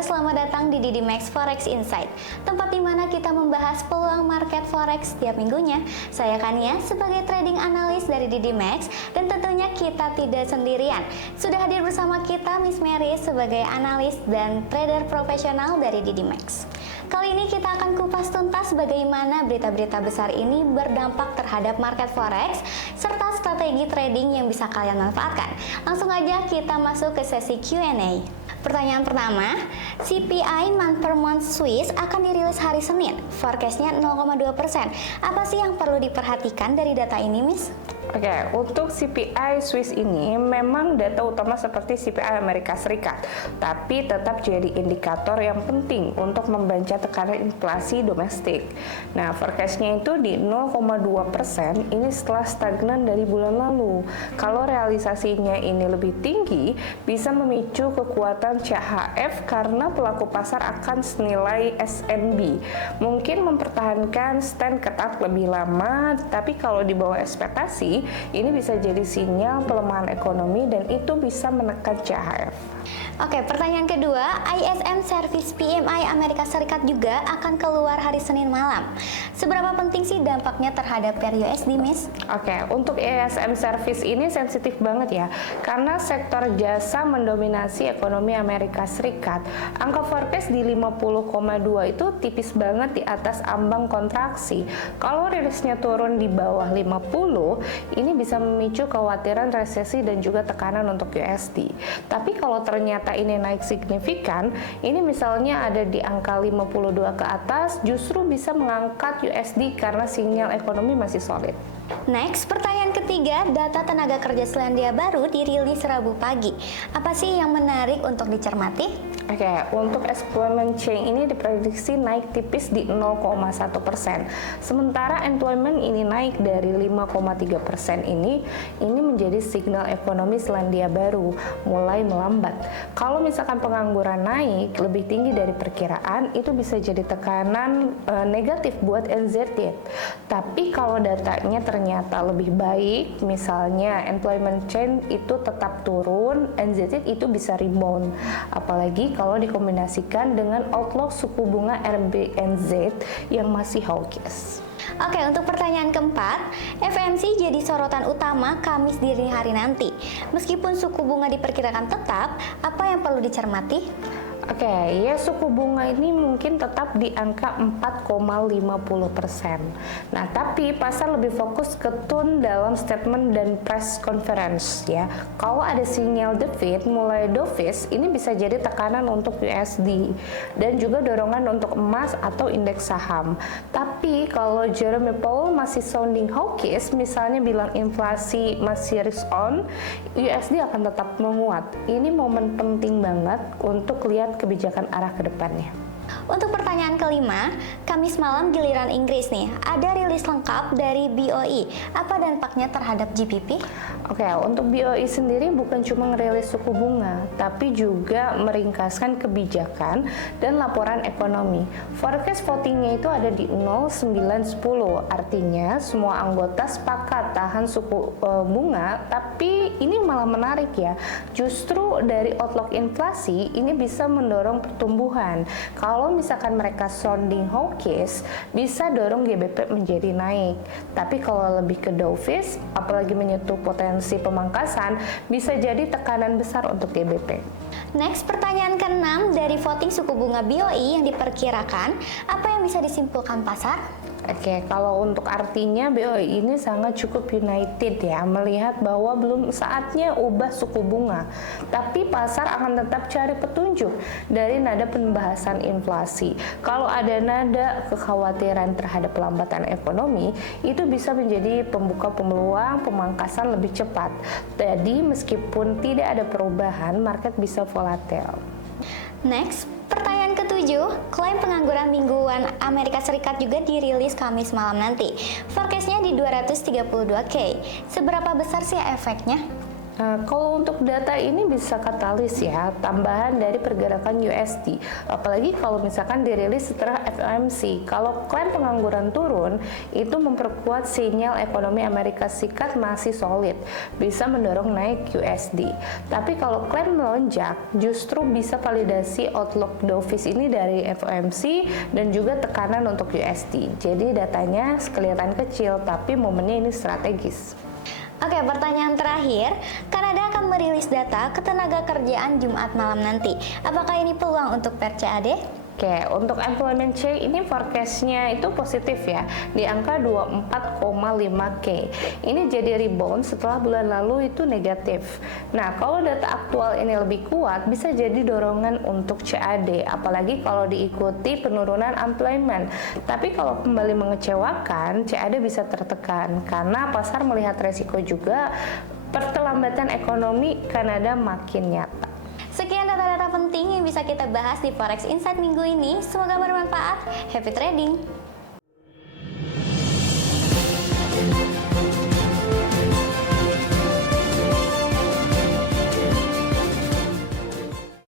selamat datang di Didimax Forex Insight, tempat di mana kita membahas peluang market forex setiap minggunya. Saya Kania sebagai trading analis dari Didimax, dan tentunya kita tidak sendirian. Sudah hadir bersama kita Miss Mary sebagai analis dan trader profesional dari Didimax. Kali ini kita akan kupas tuntas bagaimana berita-berita besar ini berdampak terhadap market forex serta strategi trading yang bisa kalian manfaatkan. Langsung aja kita masuk ke sesi Q&A. Pertanyaan pertama, CPI month per month Swiss akan dirilis hari Senin, forecastnya 0,2%. Apa sih yang perlu diperhatikan dari data ini, Miss? Oke, untuk CPI Swiss ini memang data utama seperti CPI Amerika Serikat, tapi tetap jadi indikator yang penting untuk membaca tekanan inflasi domestik. Nah, forecastnya itu di 0,2%, ini setelah stagnan dari bulan lalu. Kalau realisasinya ini lebih tinggi, bisa memicu kekuatan CHF karena pelaku pasar akan senilai SNB. Mungkin mempertahankan stand ketat lebih lama, tapi kalau di bawah ekspektasi, ini bisa jadi sinyal pelemahan ekonomi dan itu bisa menekan CHF. Oke, pertanyaan kedua, ISM Service PMI Amerika Serikat juga akan keluar hari Senin malam. Seberapa penting sih dampaknya terhadap pair USD, Miss? Oke, untuk ISM Service ini sensitif banget ya, karena sektor jasa mendominasi ekonomi Amerika Serikat. Angka forecast di 50,2 itu tipis banget di atas ambang kontraksi. Kalau rilisnya turun di bawah 50, ini bisa memicu kekhawatiran resesi dan juga tekanan untuk USD. Tapi kalau ternyata ini naik signifikan, ini misalnya ada di angka 52 ke atas, justru bisa mengangkat USD karena sinyal ekonomi masih solid. Next, pertanyaan ketiga, data tenaga kerja Selandia Baru dirilis Rabu pagi. Apa sih yang menarik untuk dicermati? Oke, untuk employment change ini diprediksi naik tipis di 0,1%. Sementara employment ini naik dari 5,3% ini menjadi signal ekonomi Selandia Baru mulai melambat. Kalau misalkan pengangguran naik lebih tinggi dari perkiraan, itu bisa jadi tekanan negatif buat NZD. Tapi kalau datanya ternyata lebih baik, misalnya employment change itu tetap turun, NZD itu bisa rebound. Apalagi kalau dikombinasikan dengan outlook suku bunga RBNZ yang masih hawkish. Oke, untuk pertanyaan keempat, FMC jadi sorotan utama Kamis dini hari nanti. Meskipun suku bunga diperkirakan tetap, apa yang perlu dicermati? Oke, ya suku bunga ini mungkin tetap di angka 4,50%. Nah, tapi pasar lebih fokus ke tone dalam statement dan press conference ya. Kalau ada sinyal defeat mulai dovish, ini bisa jadi tekanan untuk USD dan juga dorongan untuk emas atau indeks saham. Tapi kalau Jerome Powell masih sounding hawkish, misalnya bilang inflasi masih risk on, USD akan tetap menguat. Ini momen penting banget untuk lihat kebijakan arah ke depannya. Untuk pertanyaan kelima, Kamis malam giliran Inggris nih, ada rilis lengkap dari BOE. Apa dampaknya terhadap GBP? Oke, untuk BOE sendiri bukan cuma ngerilis suku bunga, tapi juga meringkaskan kebijakan dan laporan ekonomi. Forecast votingnya itu ada di 0, 9, 10, artinya semua anggota sepakat tahan suku bunga, tapi ini malah menarik ya. Justru dari outlook inflasi ini bisa mendorong pertumbuhan. Kalau misalkan mereka sounding hawkish, bisa dorong GBP menjadi naik. Tapi kalau lebih ke dovish, apalagi menyentuh potensi pemangkasan, bisa jadi tekanan besar untuk GBP. Next, pertanyaan ke-6 dari voting suku bunga BOE yang diperkirakan, apa yang bisa disimpulkan pasar? Oke, kalau untuk artinya BOE ini sangat cukup united ya, melihat bahwa belum saatnya ubah suku bunga. Tapi pasar akan tetap cari petunjuk dari nada pembahasan inflasi. Kalau ada nada kekhawatiran terhadap pelambatan ekonomi, itu bisa menjadi pembuka peluang pemangkasan lebih cepat. Jadi meskipun tidak ada perubahan, market bisa volatil. Next, pertanyaan ke-7, klaim pengangguran mingguan Amerika Serikat juga dirilis Kamis malam nanti. Forecastnya di 232K. Seberapa besar sih efeknya? Nah, kalau untuk data ini bisa katalis ya, tambahan dari pergerakan USD. Apalagi kalau misalkan dirilis setelah FOMC. Kalau klaim pengangguran turun, itu memperkuat sinyal ekonomi Amerika Serikat masih solid, bisa mendorong naik USD. Tapi kalau klaim melonjak, justru bisa validasi outlook dovish ini dari FOMC dan juga tekanan untuk USD. Jadi datanya kelihatan kecil, tapi momennya ini strategis. Oke, pertanyaan terakhir, Kanada akan merilis data ketenaga kerjaan Jumat malam nanti. Apakah ini peluang untuk PER-CAD? Oke, untuk employment change ini forecast-nya itu positif ya, di angka 24,5K. Ini jadi rebound setelah bulan lalu itu negatif. Nah, kalau data aktual ini lebih kuat, bisa jadi dorongan untuk CAD, apalagi kalau diikuti penurunan employment. Tapi kalau kembali mengecewakan, CAD bisa tertekan, karena pasar melihat resiko juga perlambatan ekonomi Kanada makin nyata. Sekian data-data penting yang bisa kita bahas di Forex Insight minggu ini. Semoga bermanfaat. Happy trading!